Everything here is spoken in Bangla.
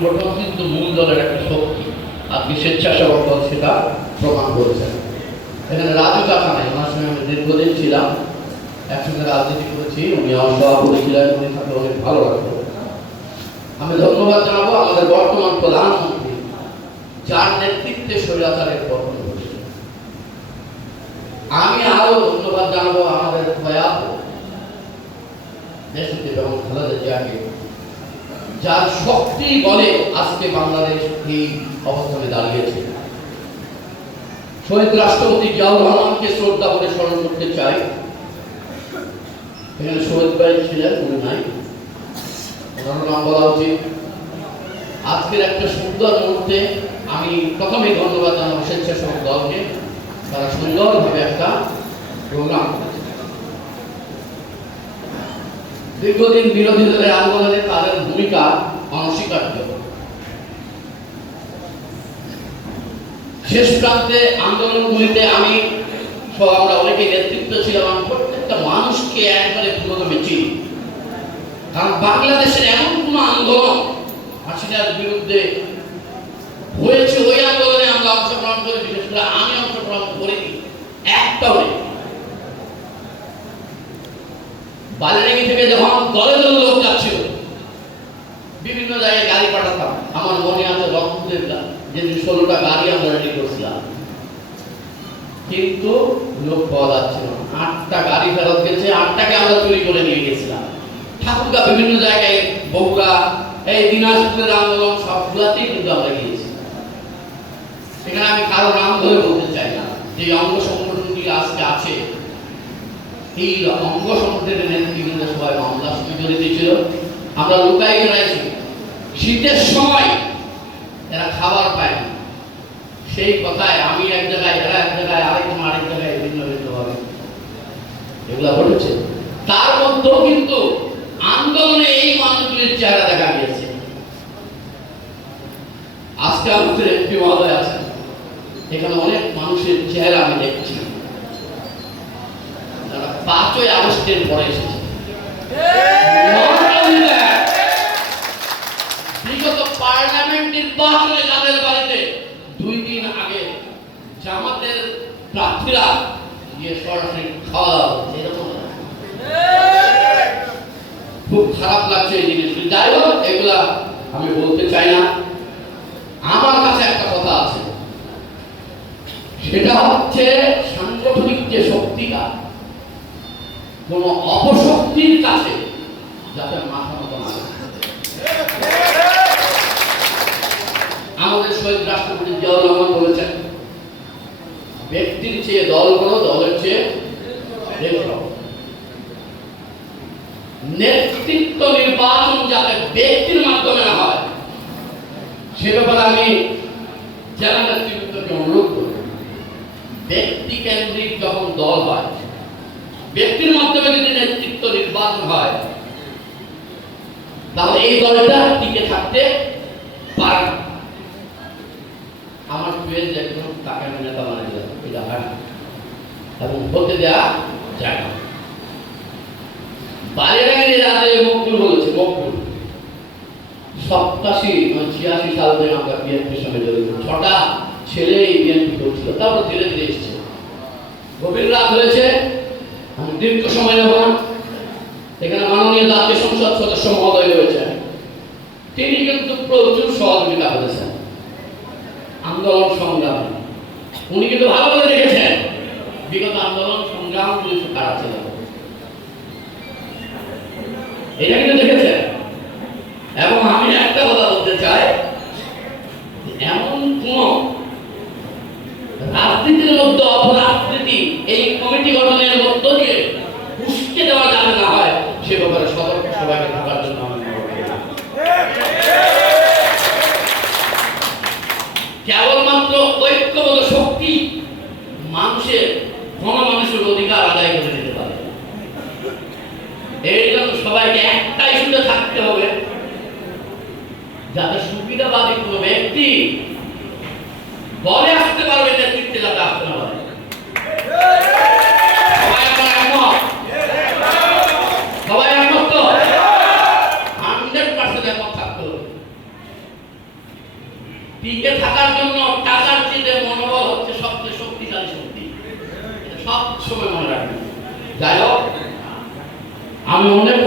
সংগঠন কিন্তু মূল দলের একটা শক্তি। আজকে স্বেচ্ছাসেবক দল সেটা প্রমাণ করেছে। এখানে রাজু কাকা নাই, ওনার সঙ্গে আমি দীর্ঘদিন ছিলাম, একসঙ্গে রাজনীতি করেছি, উনি আমার সভাপতি ছিলেন, উনি থাকলে অনেক ভালো লাগতো। আমি ধন্যবাদ জানাবো আমাদের বর্তমান প্রধানমন্ত্রী, যার নেতৃত্বে স্বৈরাচারের পতন ঘটেছে। আমি আরো ধন্যবাদ জানাবো আমাদের প্রয়াত দেশকে এবং খালেদা জিয়াকে, যার শক্তি বলে আজকে বাংলাদেশ এই অবস্থানে দাঁড়িয়েছে। শহীদ রাষ্ট্রপতি জিয়াউর রহমানকে শ্রদ্ধা করে স্মরণ করতে চাই। এখানে শহীদ ভাই ছিলেন, উনি নাই, ওনার নাম বলা উচিত। আজকের একটা সুন্দর মুহূর্তে আমি প্রথমেই ধন্যবাদ জানাবো স্বেচ্ছাসেবক দলকে, তারা সুন্দরভাবে একটা প্রোগ্রাম করেছে। দীর্ঘদিন বিরোধী দলের আন্দোলনে তাদের ভূমিকা অনস্বীকার্য। শেষ প্রান্তে আন্দোলনগুলিতে আমি সহ আমরা অনেকে নেতৃত্ব ছিলাম। আমি প্রত্যেকটা মানুষকে একবারে পুরোদমে চিনি, কারণ বাংলাদেশের এমন কোন আন্দোলন হাসিনার বিরুদ্ধে হয়েছে, ওই আন্দোলনে আমরা অংশগ্রহণ করি, বিশেষ করে আমি অংশগ্রহণ করিনি একটাও নেই। বালিয়াডাঙ্গি থেকে যখন দলে দলে লোক যাচ্ছিল, বিভিন্ন জায়গায় গাড়ি পাঠাতাম। আমার মনে আছে রক্তদের যেদিন 16টা গাড়ি আমরা রেডি করছিলাম, কিন্তু লোক পাওয়া যাচ্ছিল না। 8টা গাড়ি ফেরত গেছে, 8টাকে আমরা চুরি করে নিয়ে গেছিলাম। ঠাকুরগা বিভিন্ন জায়গায়, বগুড়া, এই দিনাজপুরের আন্দোলন সবগুলাতেই কিন্তু আমরা গিয়েছি। সেখানে আমি কারো নাম ধরে বলতে চাই না। যে অঙ্গ সংগঠনটি আজকে আছে, এই অঙ্গ সংগঠনের নেতৃবৃন্দ সবাই মামলার সঙ্গে জড়িত ছিল। আমরা লুকাই বেড়াইছি, শীতের সময় এরা খাবার পায় না, সেই কথায় আমি এক জায়গায়, এরা এক জায়গায়, আরেকজন আরেক জায়গায়, ভিন্ন ভিন্ন ভাবে এগুলা ঘটেছে। তার মধ্যেও কিন্তু আন্দোলনে এই মানুষগুলির চেহারা দেখা গিয়েছে। আজকে আমাদের এমপি মহোদয় আছেন, এখানে অনেক মানুষের চেহারা আমি দেখছি, যারা 5ই আগস্টের পরে এসেছে। বিগত পার্লামেন্ট নির্বাচনে যাদের বাড়িতে 2 দিন আগে জামাতের প্রার্থীরা গিয়ে সরাসরি খাওয়া দাওয়া, এরকম খুব খারাপ লাগছে এই জিনিসগুলি। যাই হোক, এগুলা আমি বলতে চাই না। আমার কাছে একটা কথা আছে, সেটা হচ্ছে সাংগঠনিক যে শক্তিটা কোন অপশক্তির কাছে যাতে মাথা মতো না। আমাদের শহীদ রাষ্ট্রপতি জিয়াউর রহমান বলেছেন, ব্যক্তির চেয়ে দল বড়, দলের চেয়ে দেশ বড়। নেতৃত্ব নির্বাচন যাতে ব্যক্তির মাধ্যমে না হয়, সে ব্যাপারে আমি জেলা নেতৃত্বকে অনুরোধ করব। ব্যক্তি কেন্দ্রিক যখন দল হয়, ব্যক্তির মাধ্যমে যদি নেতৃত্ব নির্বাচন হয়, তাহলে এই দলটা টিকে থাকতে পারে না। আমার পেজ একজন তাকে আমি নেতা মানে দিলাম, এটা হয় না এবং হতে দেওয়া যায় না। বালিয়াডাঙ্গির রাজে মকবুল বলেছে, মকবুল 87-86 সাল থেকে আমরা বিএনপির সঙ্গে জড়িত। 6টা ছেলে এই বিএনপি করছিল, তারপর ধীরে ধীরে এসছে। গভীর রাত হয়েছে, আমি দীর্ঘ সময় নেব না। এখানে মাননীয় জাতীয় সংসদ সদস্য মহোদয় রয়েছেন, তিনি কিন্তু প্রচুর সহযোগিতা করেছেন আন্দোলন সংগ্রামে। উনি কিন্তু ভালো করে দেখেছেন বিগত আন্দোলন সংগ্রামগুলি কারা ছিল, এটা কিন্তু দেখেছেন। এবং আমি একটা কথা বলতে চাই, এমন কোন রাজনীতির মধ্যে অপরাজনীতি এই কমিটি গঠনের মধ্য দিয়ে উস্কে দেওয়া যাবে না হয়, সে ব্যাপারে সতর্ক সবাইকে থাকার জন্য আমি কেবলমাত্র ঐক্যবদ্ধ শক্তি মানুষের গণমানুষের অধিকার আদায় করে দিতে পারে। এই জন্য সবাইকে একটা ইস্যুতে থাকতে হবে, যাতে সুবিধাবাদী কোনো ব্যক্তি দলে আসতে পারবে, নেতৃত্বে যাতে আসতে না পারে। সবাই আমরা একমত, সবাই একমত তো 100% একমত থাকতে হবে। টিকে থাকার জন্য টাকার চেয়ে মনোবল হচ্ছে সবচেয়ে শক্তিশালী শক্তি। সব সময় মনে রাখবেন। যাই হোক, আমি অনেক